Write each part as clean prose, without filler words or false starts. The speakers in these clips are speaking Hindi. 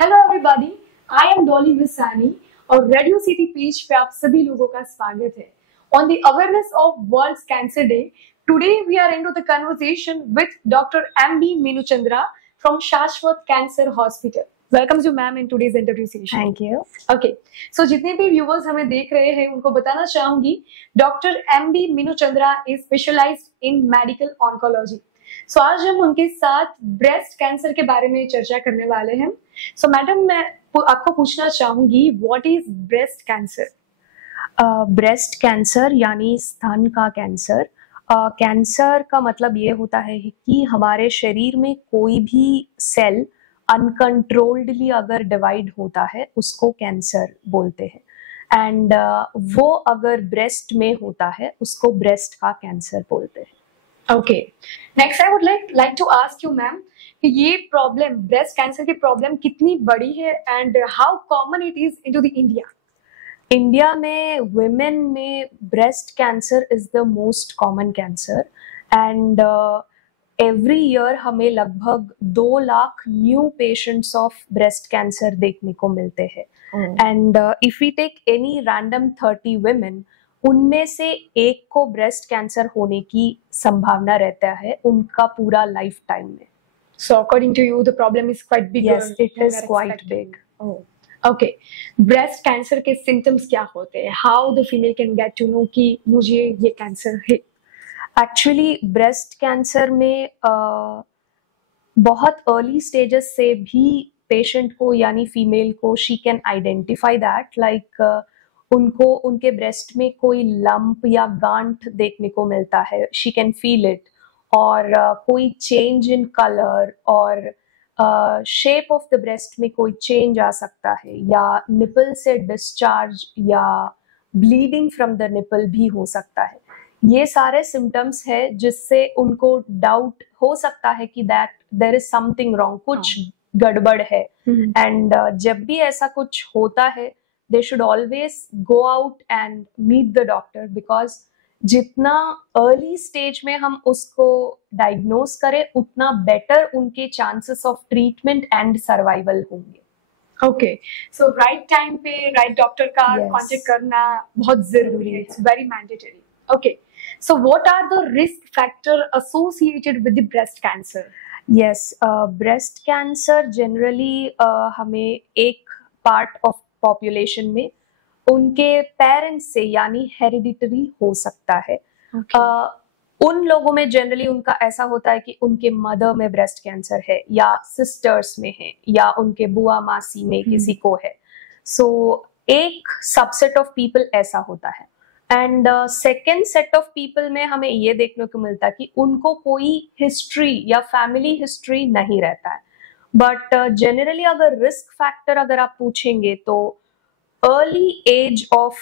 Hello everybody, I am Dolly Visani और रेडियो सिटी पेज पे आप सभी लोगों का स्वागत है। On the awareness of World Cancer Day, today we are into the conversation with doctor MB Meenuchandra from Shashwat cancer hospital. Welcome you ma'am in today's interview session. Thank you. Okay, so जितने भी व्यूवर्स हमें देख रहे हैं उनको बताना चाहूंगी, doctor MB Meenuchandra is specialised in medical oncology. So आज हम उनके साथ ब्रेस्ट कैंसर के बारे में चर्चा करने वाले हैं। सो मैडम, मैं आपको पूछना चाहूंगी, what is breast cancer? Breast cancer यानी स्तन का कैंसर। कैंसर का मतलब ये होता है कि हमारे शरीर में कोई भी सेल अनकंट्रोल्डली अगर डिवाइड होता है उसको कैंसर बोलते हैं। एंड वो अगर ब्रेस्ट में होता है उसको ब्रेस्ट का कैंसर बोलते हैं। Okay, next I would like to ask you ma'am कि ये प्रॉब्लम, ब्रेस्ट कैंसर की प्रॉब्लम कितनी बड़ी है and how common it is into the India? India में वुमेन में breast cancer is the most common cancer and every year हमें लगभग 2 lakh new patients of breast cancer देखने को मिलते हैं। And if we take any random 30 women, उनमें से एक को ब्रेस्ट कैंसर होने की संभावना रहता है उनका पूरा लाइफ टाइम में। So according to you, the problem is quite big. Yes, it is quite big. Oh, okay. Breast cancer के symptoms क्या होते हैं? How the female can get to know कि मुझे ये कैंसर है? Actually, breast कैंसर में बहुत अर्ली स्टेजेस से भी पेशेंट को यानी फीमेल को she can identify that, like उनको उनके ब्रेस्ट में कोई लंप या गांठ देखने को मिलता है, शी कैन फील इट, और कोई चेंज इन कलर और शेप ऑफ द ब्रेस्ट में कोई चेंज आ सकता है, या निपल से डिस्चार्ज या ब्लीडिंग फ्रॉम द निपल भी हो सकता है। ये सारे सिम्टम्स है जिससे उनको डाउट हो सकता है कि that there is something wrong, कुछ गड़बड़ है। एंड जब भी ऐसा कुछ होता है, they should always go out and meet the doctor, because जितना अर्ली स्टेज में हम उसको डायग्नोज करें उतना बेटर उनके chances of treatment and survival होंगे। ओके, सो राइट टाइम पे राइट डॉक्टर का कांटेक्ट करना बहुत जरूरी है, it's very mandatory. Okay, so what are the risk factor associated with the breast cancer? Yes, breast cancer generally हमें एक पार्ट ऑफ पॉपुलेशन में उनके पेरेंट्स से यानी हेरिडिटरी हो सकता है। उन लोगों में जनरली उनका ऐसा होता है कि उनके मदर में ब्रेस्ट कैंसर है, या सिस्टर्स में है, या उनके बुआ मासी में किसी को है। सो एक सबसेट ऑफ पीपल ऐसा होता है। And second set of people में हमें ये देखने को मिलता है कि उनको कोई हिस्ट्री या फैमिली हिस्ट्री नहीं रहता है। बट जनरली अगर रिस्क फैक्टर अगर आप पूछेंगे तो अर्ली एज ऑफ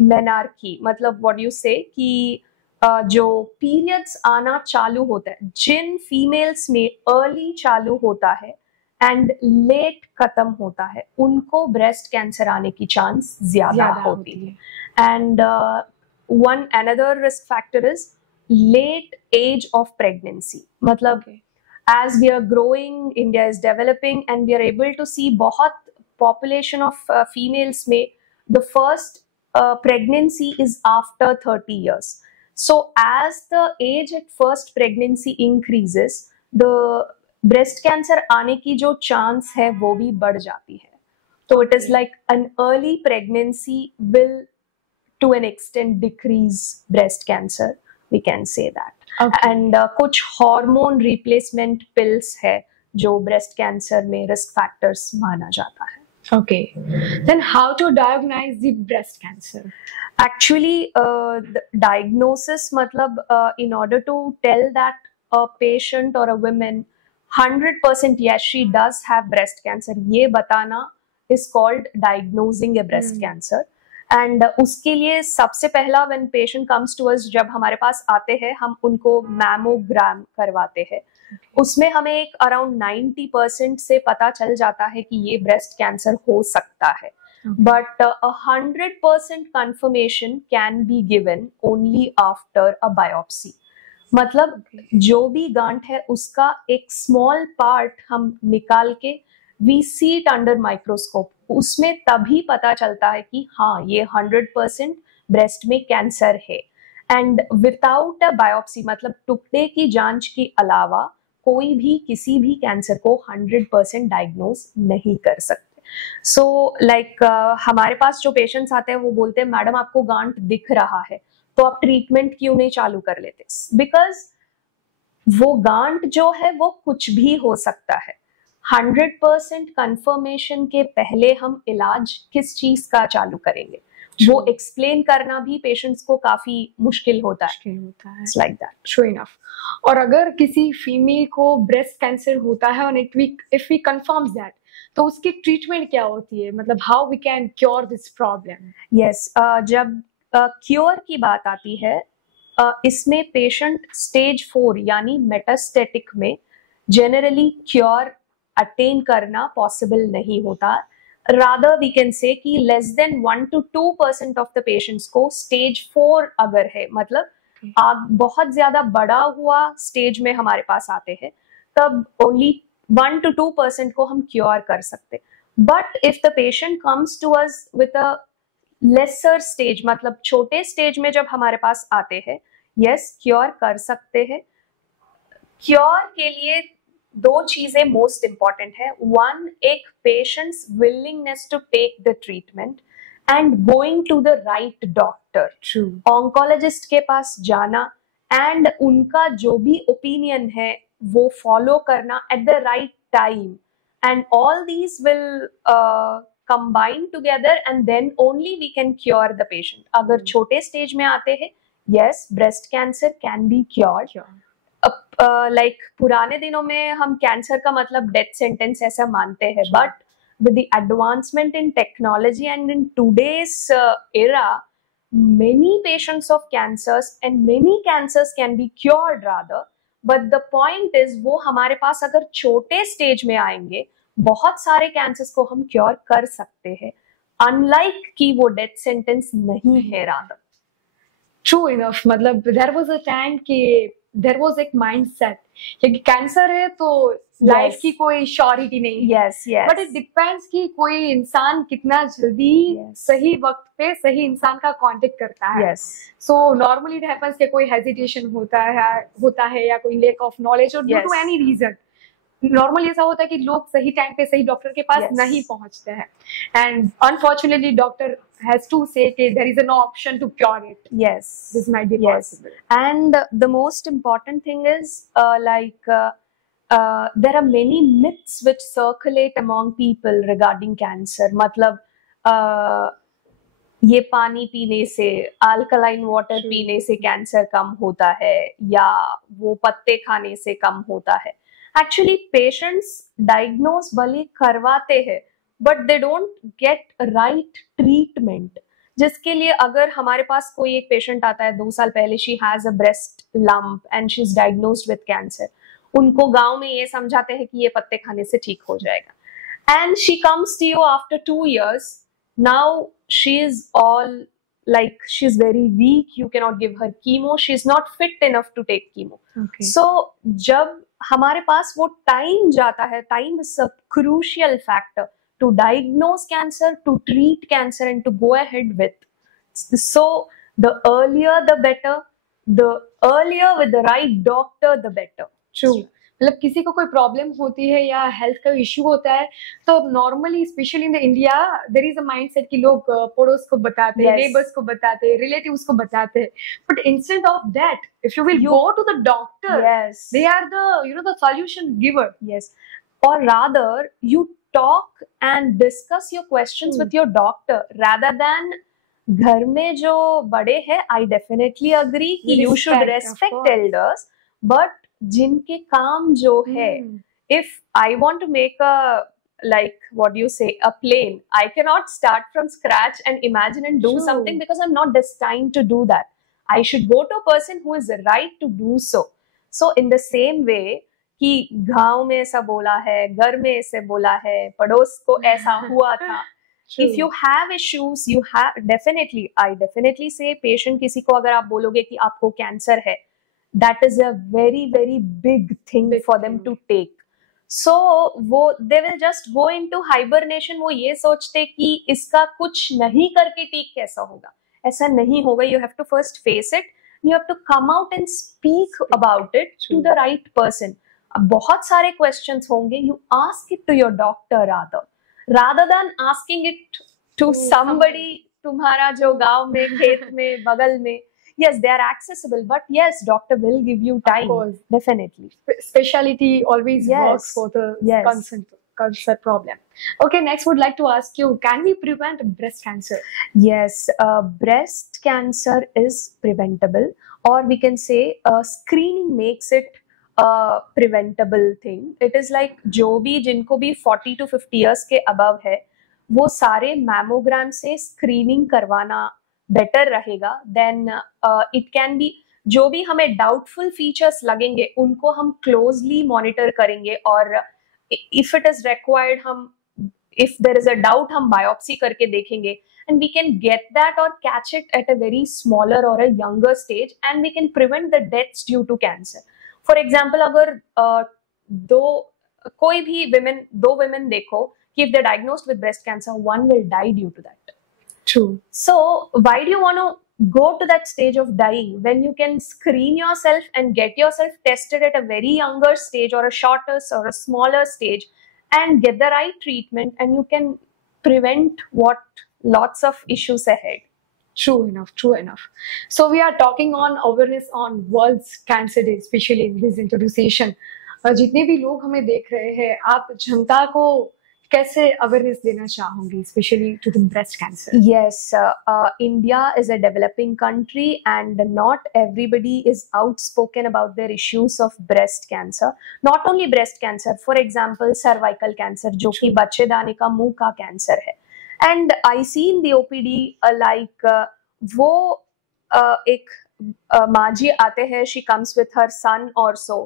मेनार्की, मतलब व्हाट यू से कि जो पीरियड्स आना चालू होता है, जिन फीमेल्स में अर्ली चालू होता है एंड लेट खत्म होता है, उनको ब्रेस्ट कैंसर आने की चांस ज्यादा होती है। And one another risk factor is late age of pregnancy, मतलब as we are growing, India is developing and we are able to see बहुत population of females में the first pregnancy is after 30 years. So as the age at first pregnancy increases, the breast cancer आने की जो chance है वो भी बढ़ जाती है। तो it is like an early pregnancy will to an extent decrease breast cancer, we can say that. And कुछ हार्मोन रिप्लेसमेंट पिल्स है जो ब्रेस्ट कैंसर में रिस्क फैक्टर्स माना जाता है। Okay, then how to diagnose the breast cancer? Actually diagnosis मतलब in order to tell that a patient or a women 100% yes she does have breast cancer, ये बताना is called diagnosing a breast cancer. And उसके लिए सबसे पहला when patient comes to us, जब हमारे पास आते हैं, हम उनको मैमोग्राम करवाते हैं। उसमें हमें एक अराउंड 90% से पता चल जाता है कि ये ब्रेस्ट कैंसर हो सकता है। But 100% confirmation can be given only after a biopsy, मतलब जो भी गांठ है उसका एक स्मॉल पार्ट हम निकाल के we see it under microscope, उसमें तभी पता चलता है कि हाँ ये 100% ब्रेस्ट में कैंसर है। एंड विदाउट अ बायोप्सी, मतलब टुकड़े की जांच के अलावा कोई भी किसी भी कैंसर को 100% डायग्नोज नहीं कर सकते। सो लाइक हमारे पास जो पेशेंट्स आते हैं वो बोलते हैं मैडम आपको गांठ दिख रहा है तो आप ट्रीटमेंट क्यों नहीं चालू कर लेते? बिकॉज वो गांठ जो है वो कुछ भी हो सकता है। 100% कंफर्मेशन के पहले हम इलाज किस चीज का चालू करेंगे वो एक्सप्लेन करना भी पेशेंट्स को काफी मुश्किल होता है। It's like that. True enough. और अगर किसी फीमेल को ब्रेस्ट कैंसर होता है और इफ वी कंफर्म्स दैट, तो उसकी ट्रीटमेंट क्या होती है? मतलब how we can cure this problem? Yes, जब क्योर की बात आती है इसमें पेशेंट स्टेज 4 यानी मेटास्टेटिक में जनरली क्योर अटेन करना पॉसिबल नहीं होता। रादर वी कैन से कि less than 1 to 2% of the patients को स्टेज 4 अगर है, मतलब बहुत ज्यादा बड़ा हुआ स्टेज में हमारे पास आते हैं, तब ओनली 1 to 2% को हम क्योर कर सकते। But if the patient comes to us with a lesser stage, मतलब छोटे स्टेज में जब हमारे पास आते हैं, यस क्योर कर सकते हैं। क्योर के लिए 2 चीजें मोस्ट इंपॉर्टेंट है। 1, एक patient's willingness to take the treatment and going to the right doctor, oncologist के पास जाना एंड उनका जो भी ओपिनियन है वो फॉलो करना at the right time, and all these will combine together and then only we can cure the patient. अगर छोटे स्टेज में आते हैं, yes breast cancer can be cured. Like पुराने दिनों में हम कैंसर का मतलब डेथ सेंटेंस ऐसा मानते हैं, but with the advancement in technology and in today's era, many patients of cancers and many cancers can be cured rather, but the point is वो हमारे पास अगर छोटे स्टेज में आएंगे, बहुत सारे कैंसर्स को हम क्योर कर सकते हैं, अनलाइक कि वो डेथ सेंटेंस नहीं है रादर। ट्रू इनफ, मतलब देयर वाज अ टाइम कि देयर वाज एक माइंडसेट कि कैंसर है तो लाइफ की कोई श्योरिटी नहीं है। Yes yes, but it depends कि कोई इंसान कितना जल्दी सही वक्त पे सही इंसान का कांटेक्ट करता है। सो नॉर्मली इट हैपेंस कि कोई हेजिटेशन होता है या कोई लैक ऑफ नॉलेज और due to any reason normally ऐसा होता है कि लोग सही टाइम पे सही डॉक्टर के पास नहीं पहुंचते हैं, and unfortunately doctor has to say that there is no option to cure it. Yes, this might be possible. And the most important thing is there are many myths which circulate among people regarding cancer. मतलब ये पानी पीने से, अल्कलाइन वाटर पीने से कैंसर कम होता है या वो पत्ते खाने से कम होता है। एक्चुअली पेशेंट्स डायग्नोज भले करवाते हैं but they don't get right treatment, जिसके लिए अगर हमारे पास कोई एक पेशेंट आता है 2 साल पहले, she has a breast lump and she is diagnosed with cancer, उनको गांव में ये समझाते हैं कि ये पत्ते खाने से ठीक हो जाएगा, and she comes to you after 2 years, now she is all like she is very weak, you cannot give her chemo, she is not fit enough to take chemo. So जब हमारे पास वो टाइम जाता है, time is a crucial factor to diagnose cancer, to treat cancer and to go ahead with. So the earlier the better, the earlier with the right doctor the better. True. मतलब किसी को कोई प्रॉब्लम होती है या हेल्थ का इश्यू होता है तो normally specially in the India there is a mindset कि लोग पड़ोस को बताते हैं, नेबर्स को बताते हैं, रिलेटिव्स को बताते हैं, but instead of that if you will go to the doctor, they are the the solution giver. Yes, और rather you talk and discuss your questions with your doctor rather than घर में जो बड़े हैं। आई डेफिनेटली अग्री कि you should respect elders, but जिनके काम जो है, if I want to make a like what you say a plane, I cannot start from scratch and imagine and do something because I'm not destined to do that. I should go to a person who is right to do so. So in the same way कि गांव में ऐसा बोला है, घर में ऐसे बोला है, पड़ोस को ऐसा हुआ था। If you have issues, you have I definitely say patient किसी को अगर आप बोलोगे कि आपको कैंसर है, that is a very very big thing for them to take. सो वो they will just go into hibernation. वो ये सोचते कि इसका कुछ नहीं करके ठीक कैसा होगा, ऐसा नहीं होगा। You have to first face it, you have to come out and speak about it to the right person. अब बहुत सारे क्वेश्चंस होंगे, you ask it to your doctor rather than asking it to somebody तुम्हारा जो गांव में, खेत में, बगल में. Yes, they are accessible, but yes, doctor will give you time. Of course. Definitely. Speciality always Yes. works for the Yes. cancer problem. Okay, next would like to ask you, can we prevent breast cancer? Yes, breast cancer is preventable, or we can say screening makes it a preventable thing. It is like जो भी जिनको भी 40 to 50 years के above है, वो सारे मैमोग्राम से स्क्रीनिंग करवाना बेटर रहेगा. देन इट कैन बी, जो भी हमें डाउटफुल फीचर्स लगेंगे उनको हम क्लोजली मॉनिटर करेंगे, और इफ इट इज रिक्वायर्ड हम, if there is a doubt, हम बायोप्सी करके देखेंगे, and we can get that or catch it at a very smaller or a younger stage, and we can prevent the deaths due to cancer. For example, अगर कोई भी दो women देखो कि if they're diagnosed with breast cancer, one will die due to that. True. So why do you want to go to that stage of dying when you can screen yourself and get yourself tested at a very younger stage, or a shorter or a smaller stage, and get the right treatment, and you can prevent lots of issues ahead. True enough, true enough. So we are talking on awareness on World's Cancer Day, especially in this introduction. जितने भी लोग हमें देख रहे हैं, आप जनता को कैसे अवेयरनेस देना चाहोगे, especially to the breast cancer? Yes, India is a developing country, and not everybody is outspoken about their issues of breast cancer. Not only breast cancer, for example, cervical cancer, जो कि बच्चेदानी का मुंह का कैंसर है. And I see in the OPD वो एक माजी आते हैं, she comes with her son or so.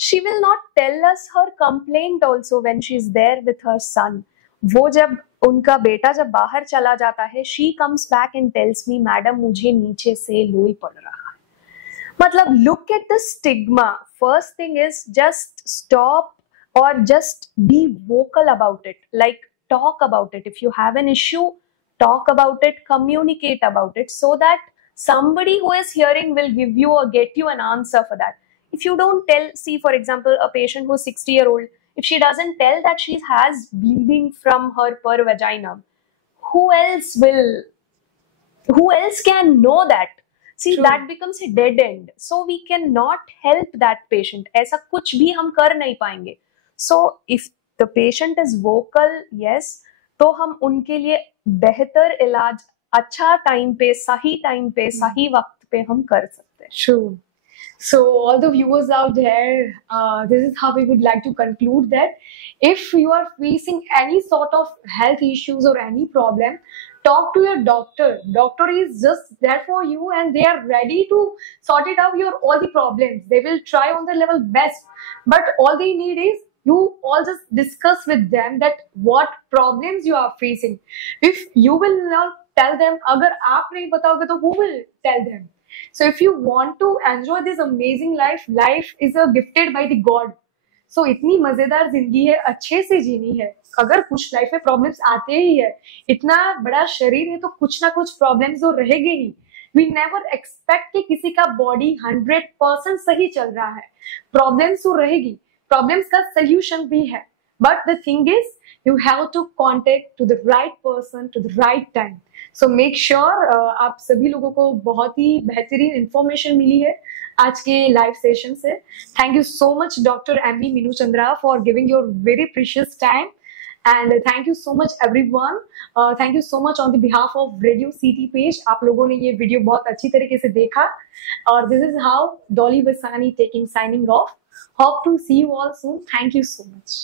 She will not tell us her complaint also when she is there with her son. वो जब उनका बेटा जब बाहर चला जाता है, she comes back and tells me, madam मुझे नीचे से लोई पड़ रहा है. मतलब look at the stigma. First thing is just stop, or just be vocal about it. Like, talk about it. If you have an issue, talk about it, communicate about it, so that somebody who is hearing will give you or get you an answer for that. If you don't tell, see for example a patient who's 60-year-old, if she doesn't tell that she has bleeding from her per vagina, who else can know that? See, True. that becomes a dead end. So we cannot help that patient. ऐसा कुछ भी हम कर नहीं पाएंगे. So if the patient is vocal, yes, तो हम उनके लिए बेहतर इलाज अच्छा टाइम पे, सही टाइम पे, सही वक्त पे हम कर सकते हैं. True. So all the viewers out there, this is how we would like to conclude that if you are facing any sort of health issues or any problem, talk to your doctor. Doctor is just there for you, and they are ready to sort it out, your all the problems. They will try on the level best, but all they need is you all just discuss with them that what problems you are facing. If you will not tell them, agar aap nahi bataoge to who will tell them? So if you want to enjoy this amazing life is a gifted by the God. So इतनी मजेदार जिंदगी है, अच्छे से जीनी है. अगर कुछ लाइफ में प्रॉब्लम्स आते ही है, इतना बड़ा शरीर है, तो कुछ ना कुछ प्रॉब्लम्स तो रहेंगे ही. We never expect कि किसी का बॉडी 100% सही चल रहा है. प्रॉब्लम्स तो रहेगी, प्रॉब्लम्स का सोल्यूशन भी है, but the thing is you have to contact to the right person to the right time. So make sure आप सभी लोगों को बहुत ही बेहतरीन इंफॉर्मेशन मिली है आज के लाइव सेशन से. Thank you so much doctor MB Meenu Chandra for giving your very precious time, and thank you so much everyone. Thank you so much on the behalf of Radio CT page. आप लोगों ने ये वीडियो बहुत अच्छी तरीके से देखा, और this is how Dolly Vasani signing off. Hope to see you all soon. Thank you so much.